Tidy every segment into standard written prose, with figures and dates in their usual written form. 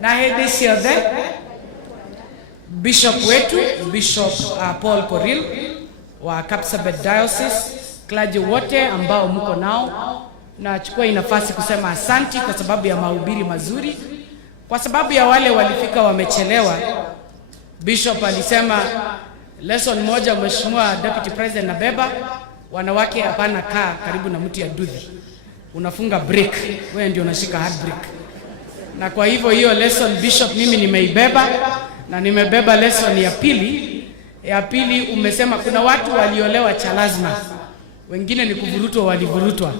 na hedi ciothe Bishop wetu Bishop Paul Koril wa Kapsabet Diocese, clergy wote ambao mko nao, nachukua nafasi kusema asanti kwa sababu ya mahubiri mazuri. Kwa sababu ya wale walifika wamechelewa, Bishop alisema lesson moja, Mheshimiwa Deputy President nabeba, wanawake hapana kaa karibu na mti ya duthi, unafunga break, wewe ndio unashika hard break. Na kwa hivyo hiyo lesson Bishop mimi nimeibeba, na nimebeba lesson ya pili. Ya pili umesema kuna watu waliolewa cha lazima, wengine ni kuvurutwa, walivurutwa.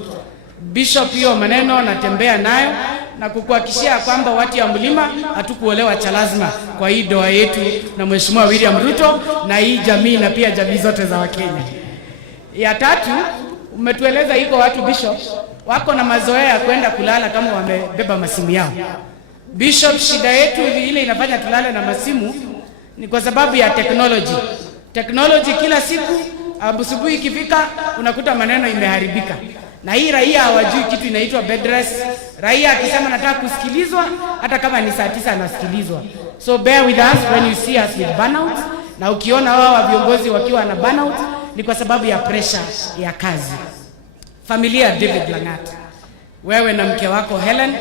Bishop hiyo maneno natembea nayo na kukuhakikishia kwamba watu ya mlima hatukuolewa cha lazima kwa hii doa yetu na Mheshimiwa William Ruto na hii jamii na pia jamii zote za Wakenya. Ya tatu umetueleza iko watu Bishop wako na mazoea ya kwenda kulala kama wamebeba masimu yao. Bishop, shida yetu ile inafanya tulale na masimu ni kwa sababu ya technology. Technology kila siku asubuhi ikifika unakuta maneno imeharibika. Na hii raia hawajui kitu inaitwa bed rest. Raia akisema nataka kusikilizwa hata kama ni saa 9 anasikilizwa. So bear with us when you see us with burnout. Na ukiona wao viongozi wakiwa na burnout ni kwa sababu ya pressure ya kazi. Familia David Langat, wewe na mke wako Helen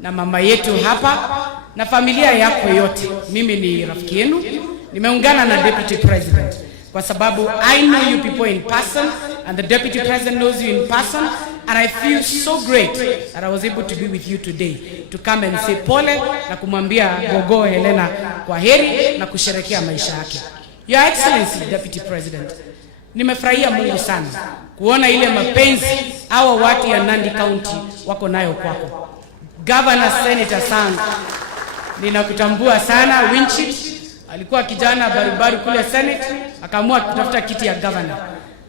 na mama yetu hapa na familia yako yote, mimi ni rafiki yenu. Nimeungana na Deputy President kwa sababu I know you people in person and the Deputy President knows you in person, and I feel so great that I was able to be with you today to come and say pole na kumwambia gogo Helena kwa heri na kusherehekea maisha yake. Your Excellency Deputy President, nimefurahia Mungu sana kuona ile mapenzi hawa watu ya Nandi County wako nayo kwako. Governor Senator Sang, ninakutambua sana. Winchit alikuwa kijana barubaru kule Senate, akaamua kutafuta kiti ya governor.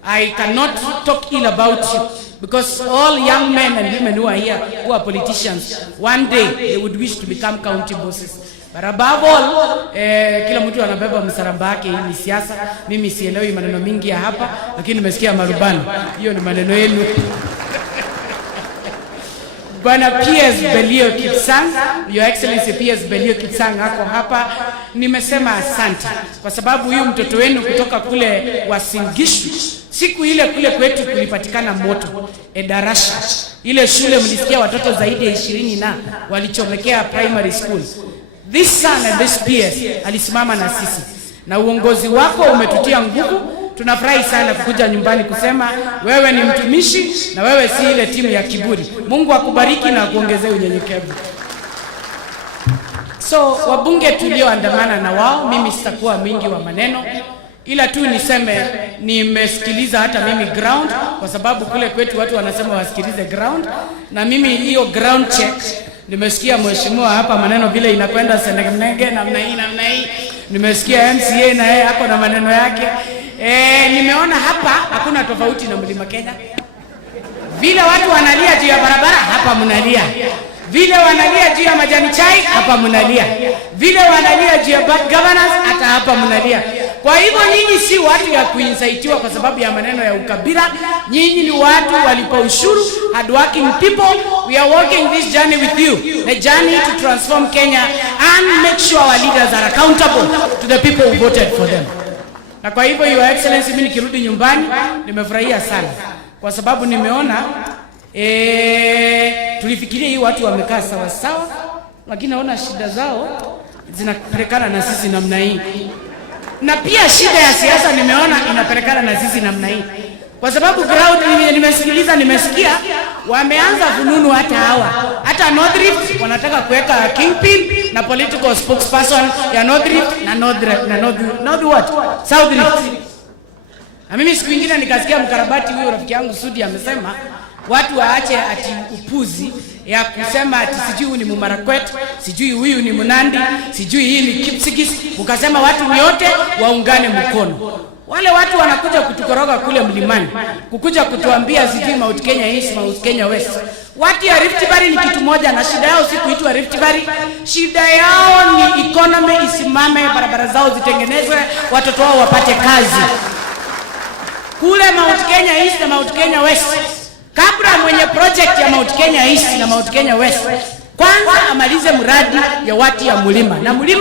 I cannot talk ill about you because all young men and women who are here who are politicians, one day they would wish to become county bosses. But above all, kila mtu anabeba msalaba wake. Hii ni siasa, mimi sielewi maneno mingi ya hapa, lakini nimesikia marubani, hiyo ni maneno yenu. Bwana Piers Belio Kipsang, Your Excellency Piers Belio Kipsang ako hapa. Nimesema asante kwa sababu huyu mtoto wenu kutoka kule Wasingishu, siku ile kule kwetu kulipatikana moto Edarasha, ile shule mlisikia watoto zaidi ya 20 na walichomekea primary school. This son and this Piers alisimama na sisi, na uongozi wako umetutia nguvu. Tunafurahi sana kukuja nyumbani kusema wewe ni mtumishi na wewe si ile timu ya kiburi. Mungu akubariki na kuongezea unyenyekevu. So wabunge tulioandamana na wao, mimi sitakuwa mingi wa maneno, ila tu niseme nimesikiliza hata mimi ground, kwa sababu kule kwetu watu wanasema wasikilize ground, na mimi hiyo ground check nimesikia mheshimiwa hapa maneno vile inakwenda Senegenge namna hii. Nimesikia MCA na yeye hapo na maneno yake. Nimeona hapa hakuna tofauti na Mlima Kenya. Vile watu wanalia juu ya barabara, hapa mnalia. Vile wanalia juu ya majani chai, hapa mnalia. Vile wanalia juu ya bad governance, hata hapa mnalia. Kwa hivyo nyinyi si watu ya kuinsaitiwa kwa sababu ya maneno ya ukabila. Nyinyi ni watu walipa ushuru, hard working people. We are walking this journey with you, the journey to transform Kenya and make sure our leaders are accountable to the people who voted for them. Na kwa hivyo Your Excellency, mimi nikirudi nyumbani nimefurahia sana kwa sababu nimeona tulifikiria hii watu wamekaa sawa sawa, lakini naona shida zao zinapelekana na sisi namna hii. Na pia shida ya siasa nimeona inapelekana na sisi namna hii. Kwa sababu crowd nimesikia wameanza fununu hata hawa. Hata North Rift wanataka kuweka kingpin na political spokesperson ya North Rift na North what? South Rift. Na mimi siku nyingine nikasikia mkarabati huyo rafiki yangu Sudi amesema watu waache ati upuzi ya kusema ati sijui huyu ni Mumarakwet, sijui huyu ni Munandi, sijui hii ni Kipsigis. Ukasema watu nyote waungane mkono. Wale watu wanakuja kutukoroga kule mlimani, kukuja kutuambia sijui Mount Kenya East, Mount Kenya West. Watu ya Rift Valley ni kitu moja, na shida yao si kuitwa Rift Valley. Shida yao ni economy isimame, barabara zao zitengenezwe, watoto wao wapate kazi. Kule Mount Kenya East na Mount Kenya West, kabla mwenye project ya Mount Kenya East na Mount Kenya West Kwanza amalize mradi ya watu ya Mulima na Mulima